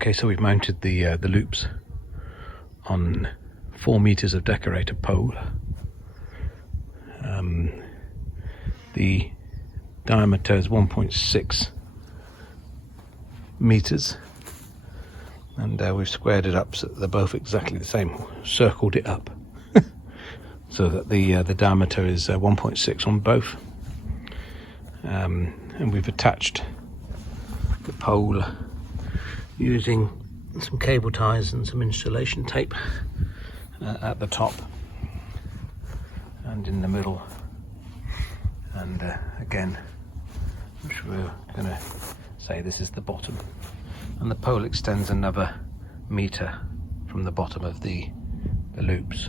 Okay, so we've mounted the loops on 4 meters of decorator pole. The diameter is 1.6 meters, and we've squared it up so that they're both exactly the same. Circled it up so that the diameter is 1.6 on both, and we've attached the pole using some cable ties and some insulation tape at the top and in the middle, and again, which we're going to say this is the bottom, and the pole extends another meter from the bottom of the loops.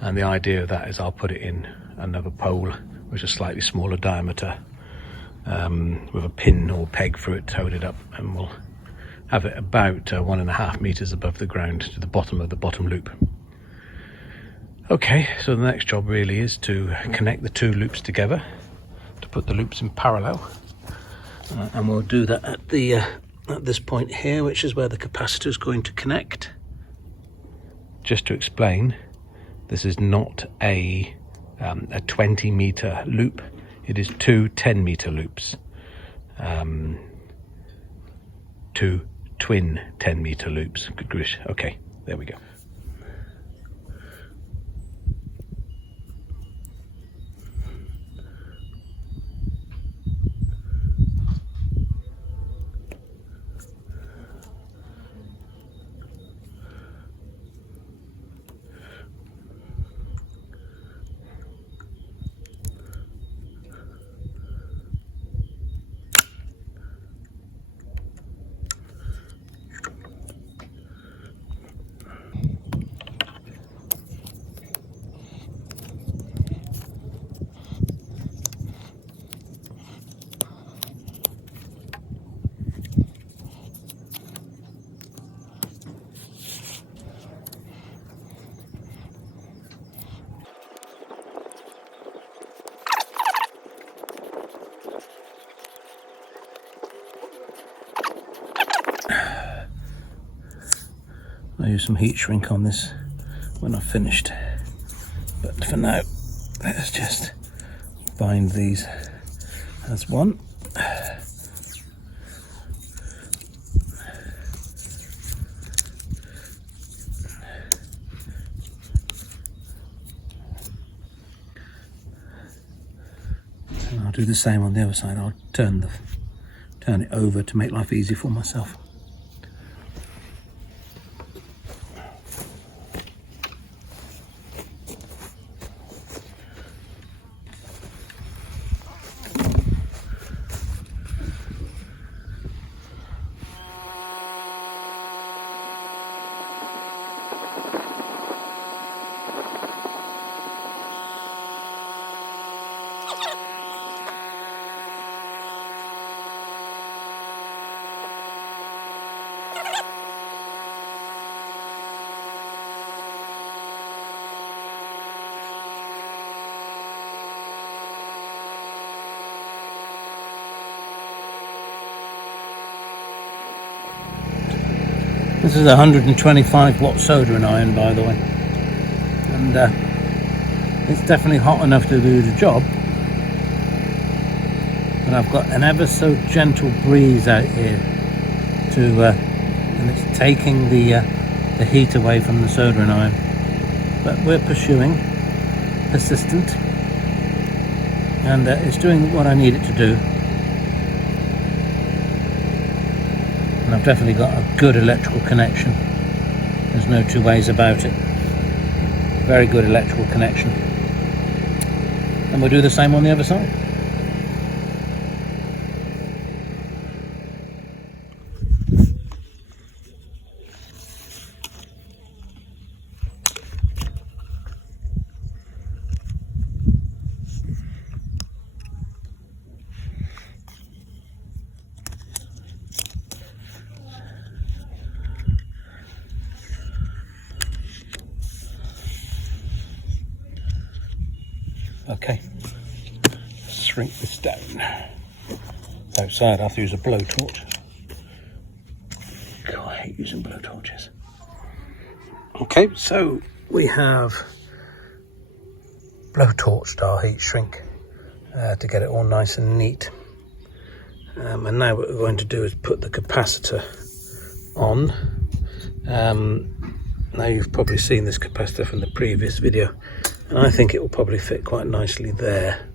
And the idea of that is I'll put it in another pole which is slightly smaller diameter, with a pin or peg through it to hold it up, and we'll have it about 1.5 meters above the ground to the bottom of the bottom loop. Okay, so the next job really is to connect the two loops together, to put the loops in parallel, and we'll do that at this point here, which is where the capacitor is going to connect. Just to explain, this is not a 20 meter loop, it is two 10 meter loops, two twin 10 meter loops. Good grish. Okay, there we go. I'll use some heat shrink on this when I've finished, but for now let's just bind these as one. And I'll do the same on the other side. I'll turn it over to make life easy for myself. This is a 125 watt soldering iron, by the way, and it's definitely hot enough to do the job, but I've got an ever so gentle breeze out here and it's taking the heat away from the soldering iron, but we're persistent, and it's doing what I need it to do. And I've definitely got a good electrical connection. There's no two ways about it. Very good electrical connection. And we'll do the same on the other side. Okay, shrink this down. Outside I have to use a blowtorch. using blowtorches. Okay, so we have blowtorched our heat shrink to get it all nice and neat. And now what we're going to do is put the capacitor on. Now you've probably seen this capacitor from the previous video, and I think it will probably fit quite nicely there.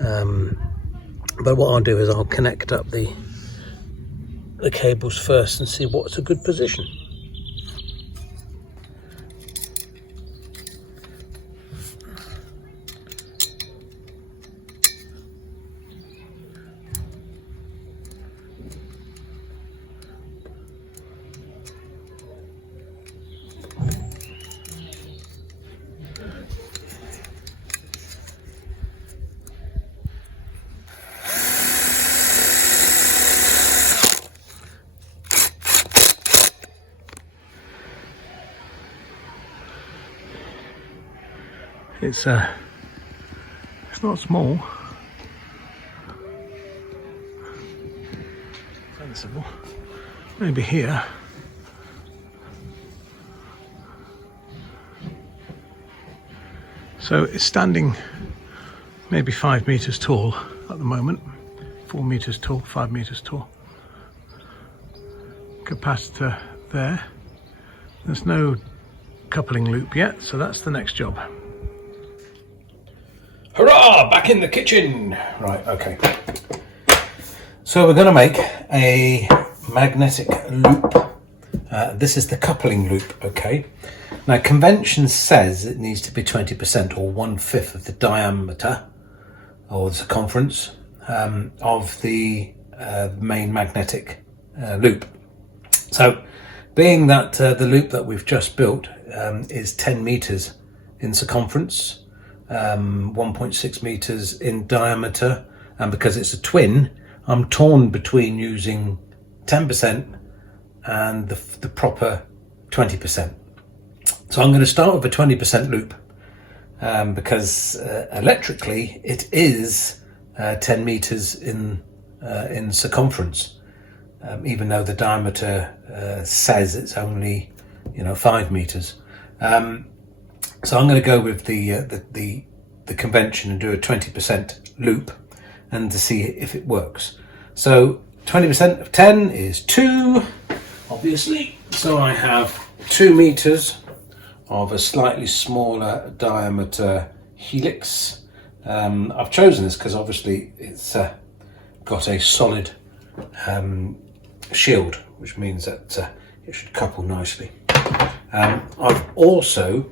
But what I'll do is I'll connect up the cables first and see what's a good position. It's not small. Sensible. Maybe here. So it's standing maybe 5 meters tall at the moment. 4 meters tall, 5 meters tall. Capacitor there. There's no coupling loop yet, so that's the next job. Hurrah! Back in the kitchen! Right, okay. So we're going to make a magnetic loop. This is the coupling loop, okay? Now convention says it needs to be 20% or 1/5 of the diameter or the circumference of the main magnetic loop. So being that the loop that we've just built is 10 meters in circumference, 1.6 meters in diameter, and because it's a twin, I'm torn between using 10% and the proper 20%. So I'm going to start with a 20% loop because electrically it is 10 meters in circumference, even though the diameter says it's only 5 meters. So I'm going to go with the convention and do a 20% loop and to see if it works. So 20% of 10 is 2, obviously. So I have 2 meters of a slightly smaller diameter helix. I've chosen this because obviously it's got a solid shield, which means that it should couple nicely. I've also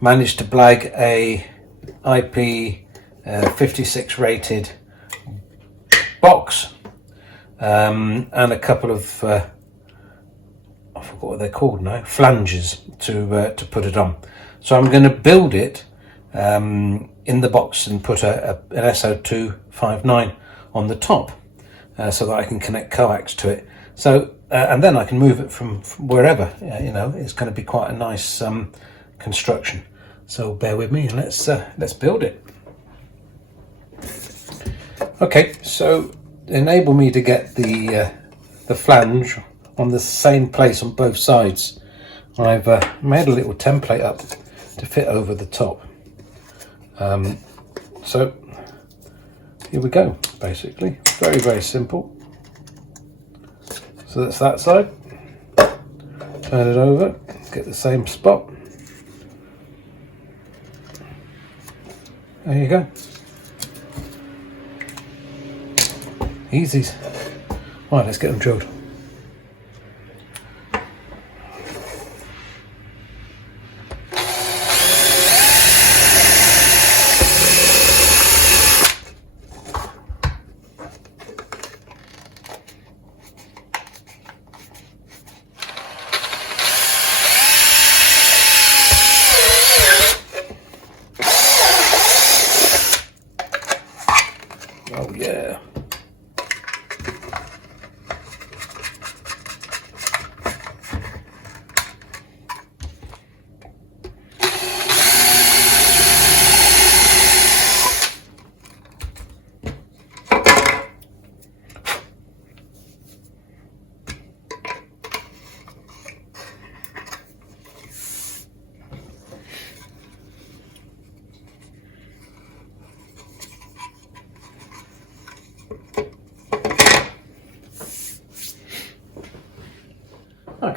managed to blag a IP56 rated box and a couple of I forgot what they're called now, flanges to put it on. So I'm going to build it in the box and put an SO259 on the top so that I can connect coax to it. So and then I can move it from wherever. It's going to be quite a nice construction. So bear with me and let's build it. Okay, so enable me to get the flange on the same place on both sides. I've made a little template up to fit over the top. So here we go, basically. Very, very simple. So that's that side. Turn it over, get the same spot. There you go. Easy. Right, let's get them drilled. Oh yeah.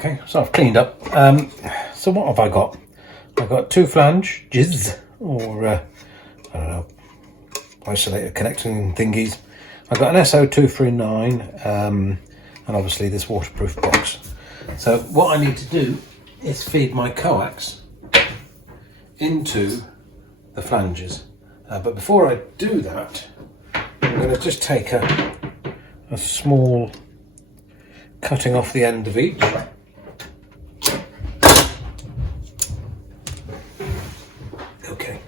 Okay, so I've cleaned up. So what have I got? I've got 2 flanges, or I don't know, isolator connecting thingies. I've got an SO239, and obviously this waterproof box. So what I need to do is feed my coax into the flanges. But before I do that, I'm going to just take a small cutting off the end of each. Okay.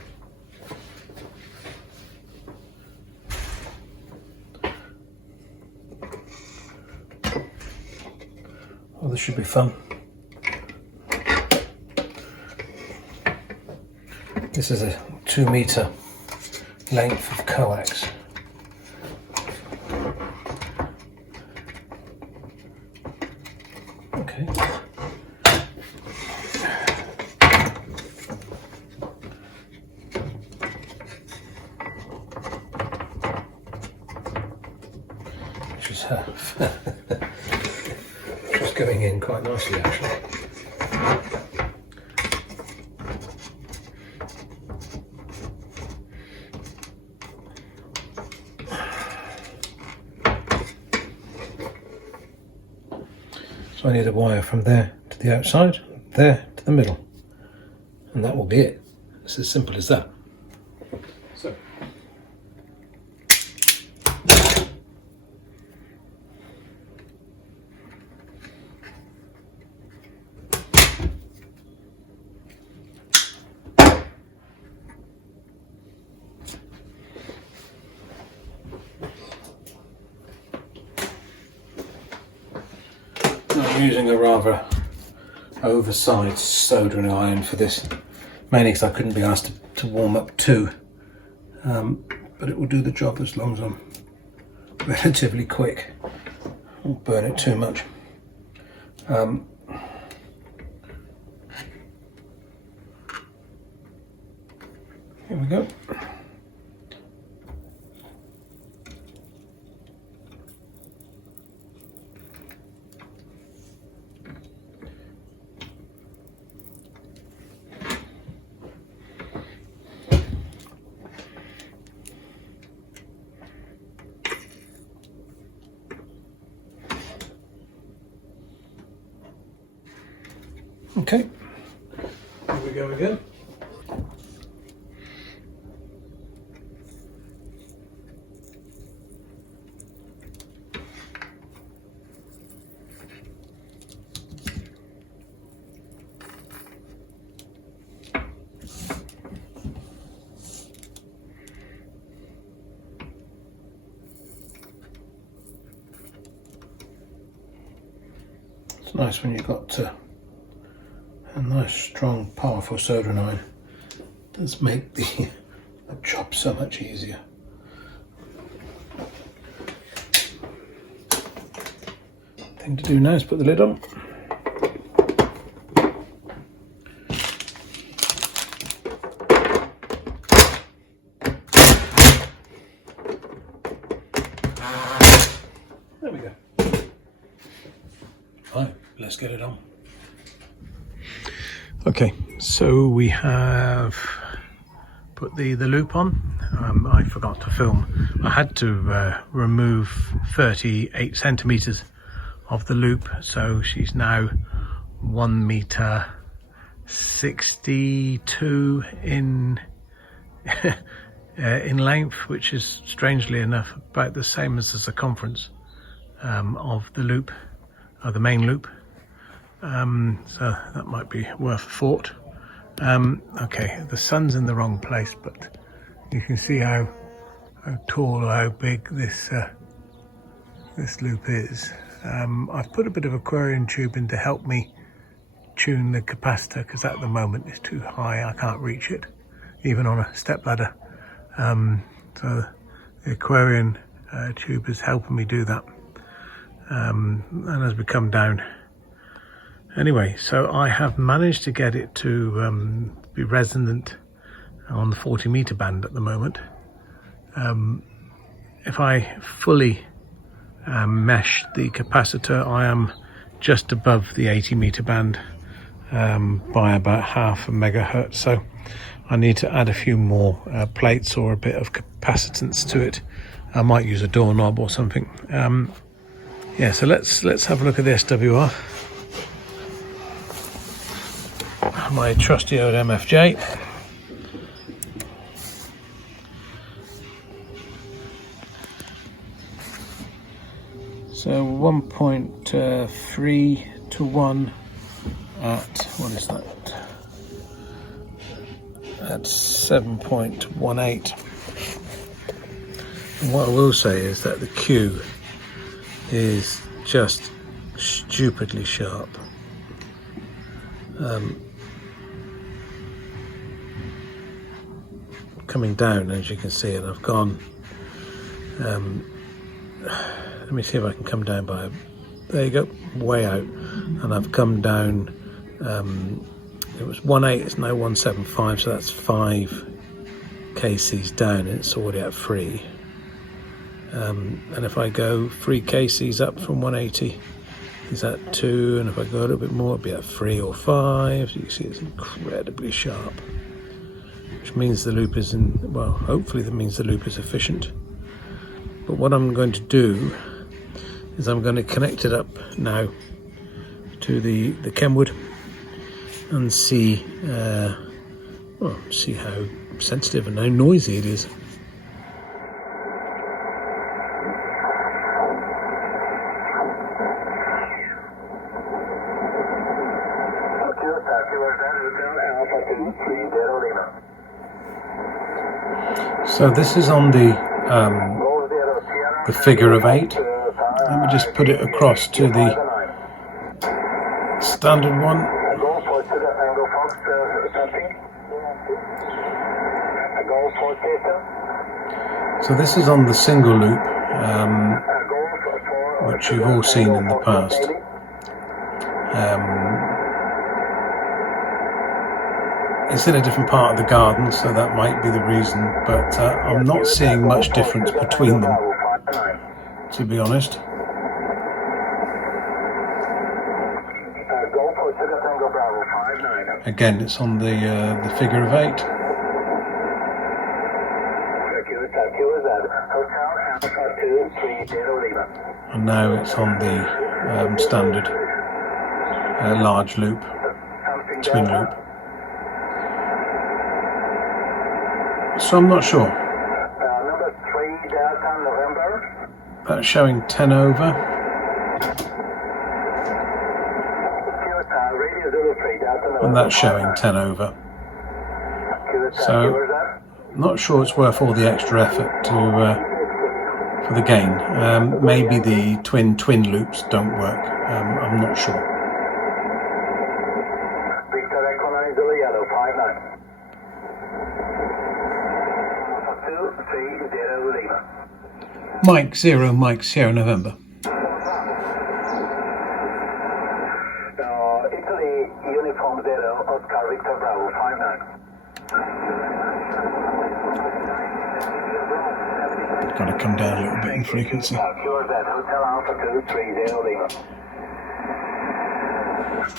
Oh, this should be fun. This is a 2 meter length of coax. Okay. She's going in quite nicely, actually. So I need a wire from there to the outside, there to the middle, and that will be it. It's as simple as that. So. I'm using a rather oversized soldering iron for this, mainly because I couldn't be asked to warm up 2, but it will do the job as long as I'm relatively quick. I won't burn it too much. Here we go. Okay, here we go again. It's nice when you've got a nice, strong, powerful soldering iron. It does make the job so much easier. Thing to do now is put the lid on. There we go. Right, let's get it on. Okay, so we have put the loop on. I forgot to film. I had to remove 38 centimeters of the loop, so she's now 1 meter 62 in in length, which is strangely enough about the same as the circumference of the loop, or the main loop. So that might be worth a thought. Okay, the sun's in the wrong place, but you can see how tall or how big this loop is. I've put a bit of aquarium tube in to help me tune the capacitor, because at the moment it's too high, I can't reach it, even on a step ladder. So the aquarium tube is helping me do that. And as we come down, anyway, so I have managed to get it to be resonant on the 40 meter band at the moment. If I fully mesh the capacitor, I am just above the 80 meter band by about half a megahertz. So I need to add a few more plates or a bit of capacitance to it. I might use a doorknob or something. Yeah, so let's have a look at the SWR. My trusty old MFJ. So 1.3 to 1 at, what is that? At 7.18. And what I will say is that the Q is just stupidly sharp. Coming down, as you can see, and I've gone let me see if I can come down by, there you go, way out, and I've come down, it was 1.8, it's now 1.75, so that's 5 kcs down, and it's already at 3. And if I go 3 kcs up from 180, is at 2, and if I go a little bit more, it'll be at 3 or 5. So you see it's incredibly sharp, which means the loop is in, well, hopefully that means the loop is efficient. But what I'm going to do is I'm going to connect it up now to the Kenwood and see well, see how sensitive and how noisy it is. So this is on the figure of 8. Let me just put it across to the standard one. So this is on the single loop, which you've all seen in the past. It's in a different part of the garden, so that might be the reason, but I'm not seeing much difference between them, to be honest. Again, it's on the figure of 8. And now it's on the standard large loop, twin loop. So I'm not sure. That's showing 10 over. And that's showing 10 over. So not sure it's worth all the extra effort to for the gain. Maybe the twin loops don't work. I'm not sure. Mike 0, Mike Sierra November. Italy Uniform 0, Oscar Victor Bravo 59. Got to come down a little bit in frequency. Hotel Alpha 230 Lima.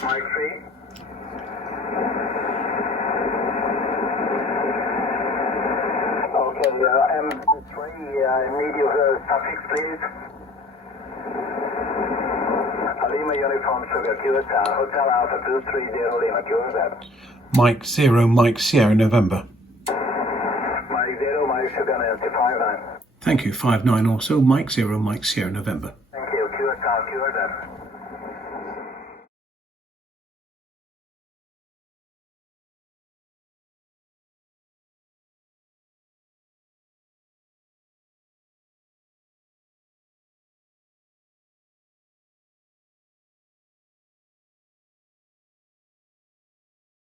Mike 3. Okay, M3, I need your suffix, please. Lima Uniform Sugar QSR, Hotel Alpha 230 Lima QSR. Mike 0, Mike Sierra November. Mike 0, Mike Sugar Nancy 59. Thank you, 59 also, Mike 0, Mike Sierra November. Thank you, QSR QSR.